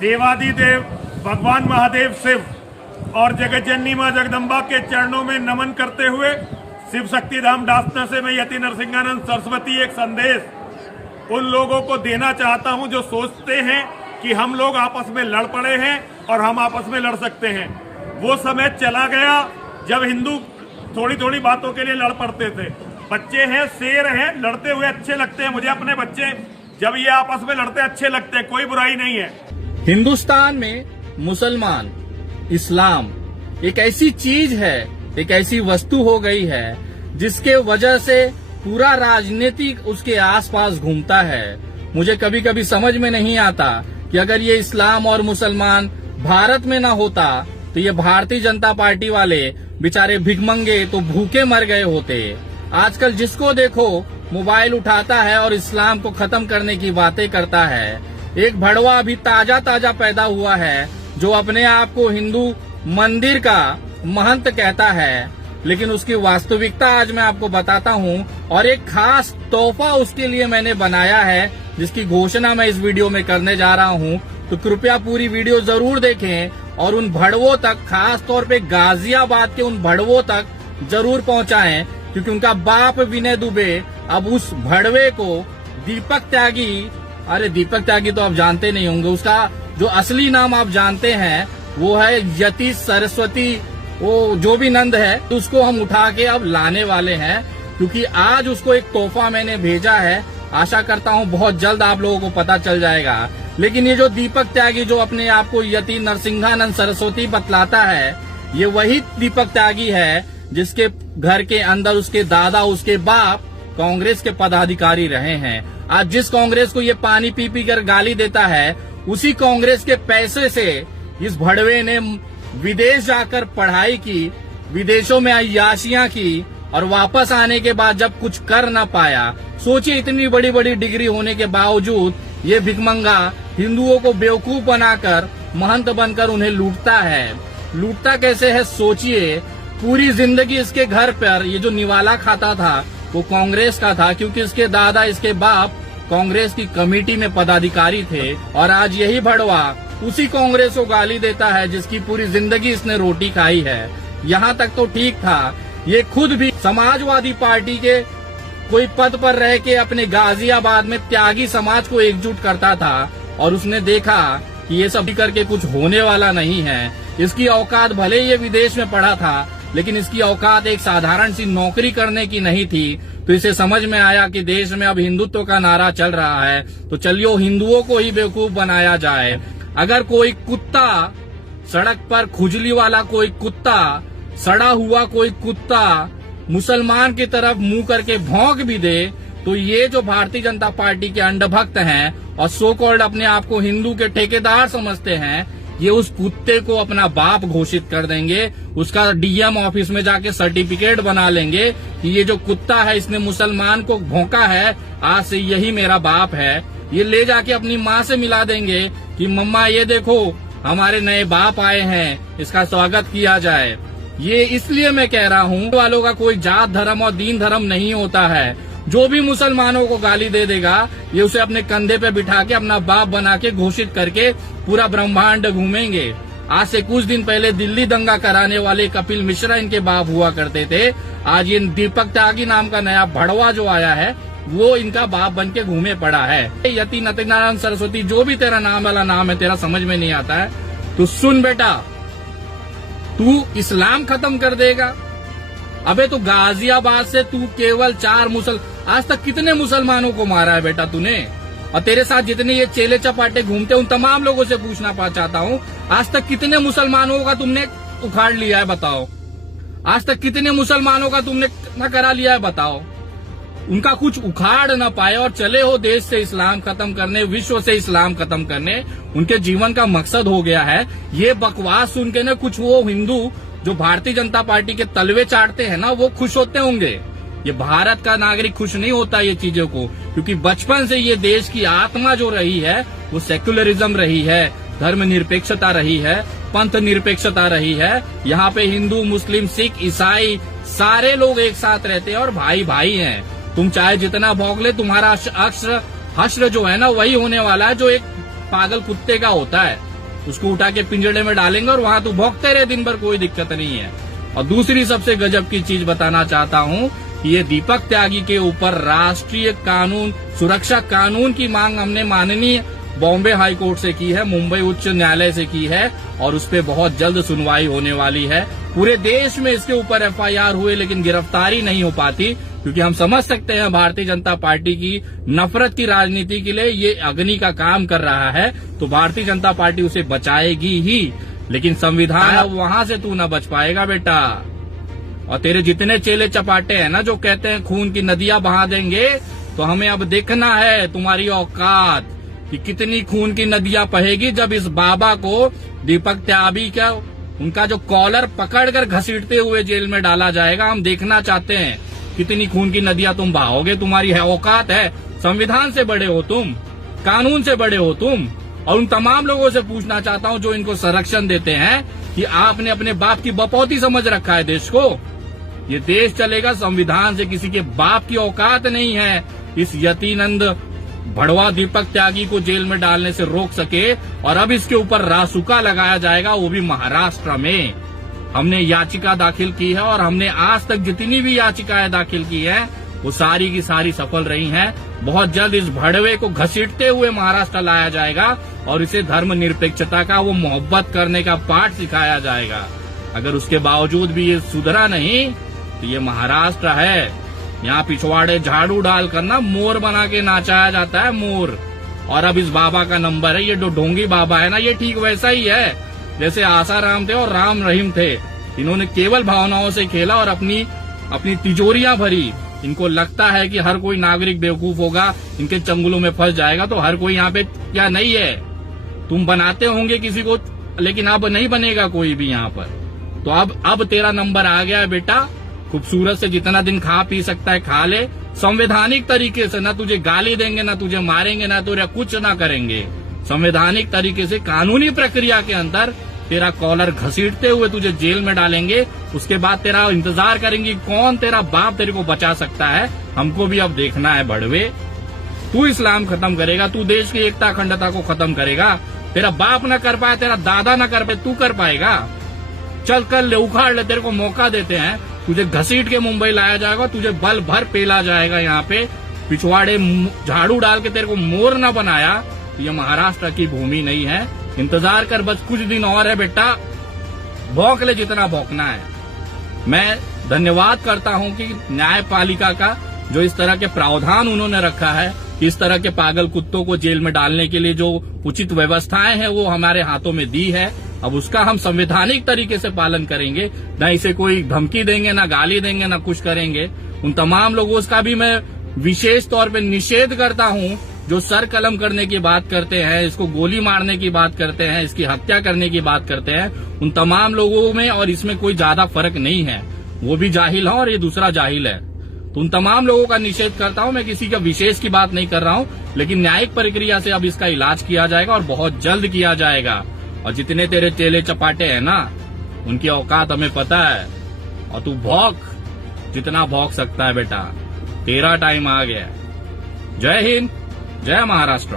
देवादिदेव भगवान महादेव शिव और जगत जननी मां जगदम्बा के चरणों में नमन करते हुए शिव शक्तिधाम दासना से मैं यति नरसिंहानंद सरस्वती एक संदेश उन लोगों को देना चाहता हूं जो सोचते हैं कि हम लोग आपस में लड़ पड़े हैं और हम आपस में लड़ सकते हैं। वो समय चला गया जब हिंदू थोड़ी थोड़ी बातों के लिए लड़ पड़ते थे। बच्चे हैं, शेर हैं, लड़ते हुए अच्छे लगते हैं। मुझे अपने बच्चे जब ये आपस में लड़ते अच्छे लगते हैं, कोई बुराई नहीं है। हिंदुस्तान में मुसलमान, इस्लाम एक ऐसी चीज है, एक ऐसी वस्तु हो गई है जिसके वजह से पूरा राजनीतिक उसके आसपास घूमता है। मुझे कभी कभी समझ में नहीं आता कि अगर ये इस्लाम और मुसलमान भारत में ना होता तो ये भारतीय जनता पार्टी वाले बेचारे भिखमंगे तो भूखे मर गए होते। आजकल जिसको देखो मोबाइल उठाता है और इस्लाम को खत्म करने की बातें करता है। एक भड़वा अभी ताजा ताजा पैदा हुआ है जो अपने आप को हिंदू मंदिर का महंत कहता है, लेकिन उसकी वास्तविकता आज मैं आपको बताता हूं और एक खास तोहफा उसके लिए मैंने बनाया है जिसकी घोषणा मैं इस वीडियो में करने जा रहा हूं। तो कृपया पूरी वीडियो जरूर देखें और उन भड़वों तक, खास तौर पे गाजियाबाद के उन भड़वों तक जरूर पहुंचाएं, क्योंकि उनका बाप विनय दुबे अब उस भड़वे को दीपक त्यागी, अरे दीपक त्यागी तो आप जानते नहीं होंगे, उसका जो असली नाम आप जानते हैं वो है यति सरस्वती, वो जो भी नंद है, तो उसको हम उठा के अब लाने वाले हैं, क्योंकि आज उसको एक तोहफा मैंने भेजा है। आशा करता हूं बहुत जल्द आप लोगों को पता चल जाएगा। लेकिन ये जो दीपक त्यागी जो अपने आप को यति नरसिंहानंद सरस्वती बतलाता है, ये वही दीपक त्यागी है जिसके घर के अंदर उसके दादा, उसके बाप कांग्रेस के पदाधिकारी रहे हैं। आज जिस कांग्रेस को ये पानी पी पी कर गाली देता है, उसी कांग्रेस के पैसे से इस भड़वे ने विदेश जाकर पढ़ाई की, विदेशों में अय्याशियां की और वापस आने के बाद जब कुछ कर न पाया, सोचिए इतनी बड़ी बड़ी डिग्री होने के बावजूद ये भिखमंगा हिंदुओं को बेवकूफ बनाकर महंत बनकर उन्हें लूटता है। लूटता कैसे है सोचिए। पूरी जिंदगी इसके घर पर ये जो निवाला खाता था वो कांग्रेस का था, क्योंकि इसके दादा, इसके बाप कांग्रेस की कमेटी में पदाधिकारी थे। और आज यही भड़वा उसी कांग्रेस को गाली देता है जिसकी पूरी जिंदगी इसने रोटी खाई है। यहाँ तक तो ठीक था, ये खुद भी समाजवादी पार्टी के कोई पद पर रह के अपने गाजियाबाद में त्यागी समाज को एकजुट करता था और उसने देखा कि ये सब करके कुछ होने वाला नहीं है। इसकी औकात, भले ये विदेश में पढ़ा था, लेकिन इसकी औकात एक साधारण सी नौकरी करने की नहीं थी। तो इसे समझ में आया कि देश में अब हिंदुत्व का नारा चल रहा है, तो चलिए हिंदुओं को ही बेवकूफ बनाया जाए। अगर कोई कुत्ता सड़क पर, खुजली वाला कोई कुत्ता, सड़ा हुआ कोई कुत्ता मुसलमान की तरफ मुंह करके भौंक भी दे, तो ये जो भारतीय जनता पार्टी के अंधभक्त हैं और सो कॉल्ड अपने आप को हिंदू के ठेकेदार समझते हैं, ये उस कुत्ते को अपना बाप घोषित कर देंगे। उसका डीएम ऑफिस में जाके सर्टिफिकेट बना लेंगे कि ये जो कुत्ता है इसने मुसलमान को भौंका है, आज से यही मेरा बाप है। ये ले जाके अपनी माँ से मिला देंगे कि मम्मा ये देखो हमारे नए बाप आए हैं, इसका स्वागत किया जाए। ये इसलिए मैं कह रहा हूँ, वालों का कोई जात धर्म और दीन धर्म नहीं होता है। जो भी मुसलमानों को गाली दे देगा, ये उसे अपने कंधे पे बिठा के अपना बाप बना के घोषित करके पूरा ब्रह्मांड घूमेंगे। आज से कुछ दिन पहले दिल्ली दंगा कराने वाले कपिल मिश्रा इनके बाप हुआ करते थे। आज ये दीपक त्यागी नाम का नया भड़वा जो आया है वो इनका बाप बन के घूमे पड़ा है। यति नरसिंहानंद सरस्वती, जो भी तेरा नाम वाला नाम है, तेरा समझ में नहीं आता है तो सुन बेटा, तू इस्लाम खत्म कर देगा। अबे तो गाजियाबाद से तू केवल 4 आज तक कितने मुसलमानों को मारा है बेटा तूने? और तेरे साथ जितने ये चेले चपाटे घूमते उन तमाम लोगों से पूछना चाहता हूँ, आज तक कितने मुसलमानों का तुमने उखाड़ लिया है बताओ? आज तक कितने मुसलमानों का तुमने न करा लिया है बताओ? उनका कुछ उखाड़ न पाए और चले हो देश से इस्लाम खत्म करने, विश्व से इस्लाम खत्म करने, उनके जीवन का मकसद हो गया है। ये बकवास सुन के न कुछ वो हिंदू जो भारतीय जनता पार्टी के तलवे चाटते हैं ना, वो खुश होते होंगे। ये भारत का नागरिक खुश नहीं होता ये चीजों को, क्योंकि बचपन से ये देश की आत्मा जो रही है वो सेक्युलरिज्म रही है, धर्म निरपेक्षता रही है, पंथ निरपेक्षता रही है। यहाँ पे हिंदू, मुस्लिम, सिख, ईसाई सारे लोग एक साथ रहते हैं और भाई भाई हैं। तुम चाहे जितना भौंक ले, तुम्हारा हश्र जो है ना वही होने वाला है जो एक पागल कुत्ते का होता है। उसको उठा के पिंजड़े में डालेंगे और वहां तू भौंकते रहे दिन भर, कोई दिक्कत नहीं है। और दूसरी सबसे गजब की चीज बताना चाहता हूँ कि ये दीपक त्यागी के ऊपर राष्ट्रीय कानून सुरक्षा कानून की मांग हमने माननीय बॉम्बे हाई कोर्ट से की है, मुंबई उच्च न्यायालय से की है और उस पर बहुत जल्द सुनवाई होने वाली है। पूरे देश में इसके ऊपर एफआईआर हुए लेकिन गिरफ्तारी नहीं हो पाती, क्योंकि हम समझ सकते हैं भारतीय जनता पार्टी की नफरत की राजनीति के लिए ये अग्नि का काम कर रहा है, तो भारतीय जनता पार्टी उसे बचाएगी ही। लेकिन संविधान अब वहां से तू न बच पाएगा बेटा। और तेरे जितने चेले चपाटे हैं ना जो कहते हैं खून की नदियां बहा देंगे, तो हमें अब देखना है तुम्हारी औकात कि कितनी खून की नदियां बहेगी जब इस बाबा को दीपक त्यागी का उनका जो कॉलर पकड़कर घसीटते हुए जेल में डाला जाएगा। हम देखना चाहते हैं कितनी खून की नदियां तुम बहाओगे। तुम्हारी है औकात है, संविधान से बड़े हो तुम, कानून से बड़े हो तुम। और उन तमाम लोगों से पूछना चाहता हूं जो इनको संरक्षण देते हैं कि आपने अपने बाप की बपौती समझ रखा है देश को। ये देश चलेगा संविधान से, किसी के बाप की औकात नहीं है इस यतीनंद भड़वा दीपक त्यागी को जेल में डालने से रोक सके। और अब इसके ऊपर रासुका लगाया जाएगा, वो भी महाराष्ट्र में। हमने याचिका दाखिल की है और हमने आज तक जितनी भी याचिकाएं दाखिल की है वो सारी की सारी सफल रही हैं। बहुत जल्द इस भड़वे को घसीटते हुए महाराष्ट्र लाया जाएगा और इसे धर्मनिरपेक्षता का वो मोहब्बत करने का पाठ सिखाया जाएगा। अगर उसके बावजूद भी ये सुधरा नहीं तो ये महाराष्ट्र है, यहाँ पिछवाड़े झाड़ू डाल कर ना मोर बना के नाचाया जाता है, मोर। और अब इस बाबा का नंबर है, ये जो ढोंगी बाबा है ना, ये ठीक वैसा ही है जैसे आसाराम थे और राम रहीम थे। इन्होंने केवल भावनाओं से खेला और अपनी तिजोरियां भरी। इनको लगता है कि हर कोई नागरिक बेवकूफ होगा, इनके चंगुलों में फंस जाएगा। तो हर कोई यहाँ पे क्या नहीं है, तुम बनाते होंगे किसी को, लेकिन अब नहीं बनेगा कोई भी यहाँ पर। तो अब तेरा नंबर आ गया है बेटा। खूबसूरत से जितना दिन खा पी सकता है खा ले, संवैधानिक तरीके से। ना तुझे गाली देंगे, ना तुझे मारेंगे, ना तुझे कुछ ना करेंगे। संवैधानिक तरीके से कानूनी प्रक्रिया के अंदर तेरा कॉलर घसीटते हुए तुझे जेल में डालेंगे। उसके बाद तेरा इंतजार करेंगे कौन तेरा बाप तेरे को बचा सकता है। हमको भी अब देखना है भड़वे, तू इस्लाम खत्म करेगा, तू देश की एकता अखंडता को खत्म करेगा। तेरा बाप न कर पाए, तेरा दादा न कर पाए, तू कर पाएगा। चल कर ले, उखाड़ ले, तेरे को मौका देते हैं। तुझे घसीट के मुंबई लाया जाएगा, तुझे बल भर पेला जाएगा। यहाँ पे पिछवाड़े झाड़ू डाल के तेरे को मोर न बनाया तो ये महाराष्ट्र की भूमि नहीं है। इंतजार कर, बस कुछ दिन और है बेटा, भौंक ले जितना भौंकना है। मैं धन्यवाद करता हूँ कि न्यायपालिका का जो इस तरह के प्रावधान उन्होंने रखा है, इस तरह के पागल कुत्तों को जेल में डालने के लिए जो उचित व्यवस्थाएं हैं वो हमारे हाथों में दी है। अब उसका हम संवैधानिक तरीके से पालन करेंगे, न इसे कोई धमकी देंगे, न गाली देंगे, न कुछ करेंगे। उन तमाम लोगों का भी मैं विशेष तौर पे निषेध करता हूँ जो सर कलम करने की बात करते हैं, इसको गोली मारने की बात करते हैं, इसकी हत्या करने की बात करते हैं। उन तमाम लोगों में और इसमें कोई ज्यादा फर्क नहीं है। वो भी जाहिल है और ये दूसरा जाहिल है। तो उन तमाम लोगों का निषेध करता हूं। मैं किसी का विशेष की बात नहीं कर रहा हूं, लेकिन न्यायिक प्रक्रिया से अब इसका इलाज किया जाएगा और बहुत जल्द किया जाएगा। और जितने तेरे चेले चपाटे हैं ना, उनकी औकात हमें पता है। और तू भौंक जितना भौंक सकता है बेटा, तेरा टाइम आ गया। जय हिंद, जय महाराष्ट्र।